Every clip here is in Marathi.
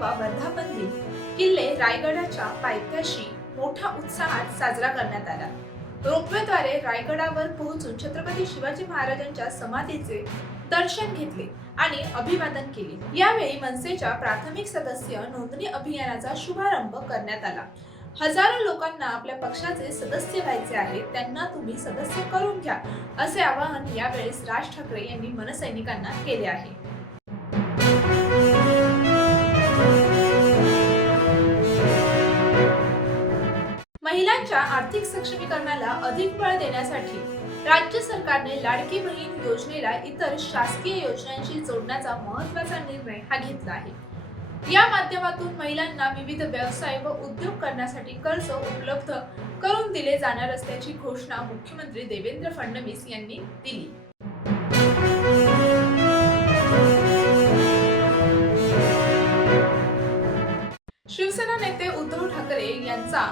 50वा वर्धापन दिन किल्ले रायगडाच्या पायथ्याशी मोठ्या उत्साहात साजरा करण्यात आला। रोपवेद्वारे रायगडावर पोहोचून छत्रपती शिवाजी महाराजांच्या समाधीचे दर्शन घेतले आणि अभिवादन केले। यावेळी मनसेच्या प्राथमिक सदस्य नोंदणी अभियानाचा शुभारंभ करण्यात आला। हजारो लोकांना आपल्या पक्षाचे सदस्य व्हायचे आहे, त्यांना तुम्ही सदस्य करून घ्या, असे आवाहन यावेळेस राज ठाकरे यांनी मनसैनिकांना केले आहे। महिलांच्या आर्थिक सक्षमीकरणाला अधिक बळ देण्यासाठी राज्य सरकारने लाडकी बहीण योजनेला इतर शासकीय योजनांशी जोडण्याचा महत्त्वाचा निर्णय हा घेतला आहे। या माध्यमातून महिलांना विविध व्यवसाय व उद्योग करण्यासाठी कर्ज उपलब्ध करून दिले जाणार असल्याची घोषणा मुख्यमंत्री देवेंद्र फडणवीस यांनी दिली। शिवसेना नेते उद्धव ठाकरे यांचा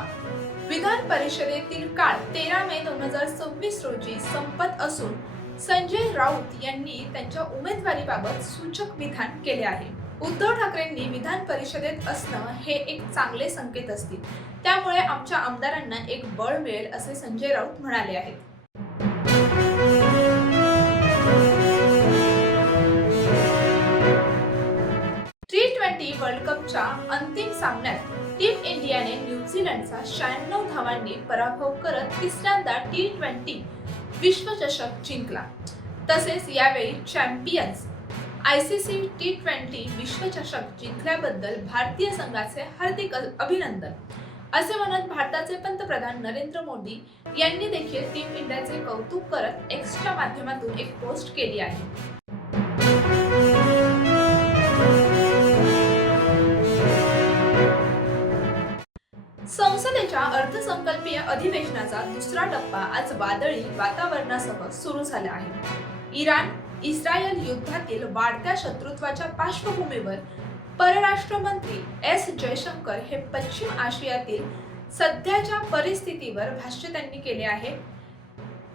विधान परिषदेतील काळ 13 मे 2026 रोजी संपत असून संजय राऊत यांनी त्यांच्या उमेदवारीबाबत सूचक विधान केले आहे। उद्धव ठाकरेंनी विधान परिषदेत असणं हे एक चांगले संकेत असतील, त्यामुळे आमच्या आमदारांना एक बळ मिळेल, असे संजय राऊत म्हणाले आहेत। T20 वर्ल्ड कपच्या अंतिम सामन्यात टीम इंडियाने न्यूझीलंडचा 96 धावांनी पराभव करत तिसऱ्यांदा T20 विश्वचषक जिंकला। तसेच यावेळी चॅम्पियन्स ICC T20 विश्वचषक जिंकल्याबद्दल भारतीय संघाचे हार्दिक अभिनंदन, असे म्हणत भारताचे पंतप्रधान नरेंद्र मोदी यांनी देखील टीम इंडियाचे कौतुक करत एक्सच्या माध्यमातून एक पोस्ट केली आहे। संसदेच्या अर्थसंकल्पीय अधिवेशनाचा दुसरा टप्पा आज वादळी वातावरणासह सुरू झाला आहे। इराण इस्रायल युद्धातील वाढत्या शत्रुत्वाच्या पार्श्वभूमीवर परराष्ट्र मंत्री एस जयशंकर हे पश्चिम आशियातील सध्याच्या परिस्थितीवर भाष्य त्यांनी केले आहे।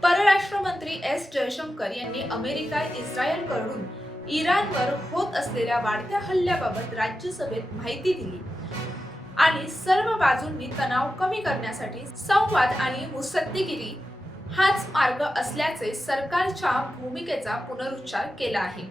परराष्ट्र मंत्री एस जयशंकर यांनी अमेरिका इस्रायलकडून इराणवर होत असलेल्या वाढत्या हल्ल्याबाबत राज्यसभेत माहिती दिली आणि सर्व बाजूंनी तणाव कमी करण्यासाठी संवाद आणि मुत्सद्देगिरी हाच मार्ग असल्याचे सरकारच्या भूमिकेचा पुनरुच्चार केला आहे।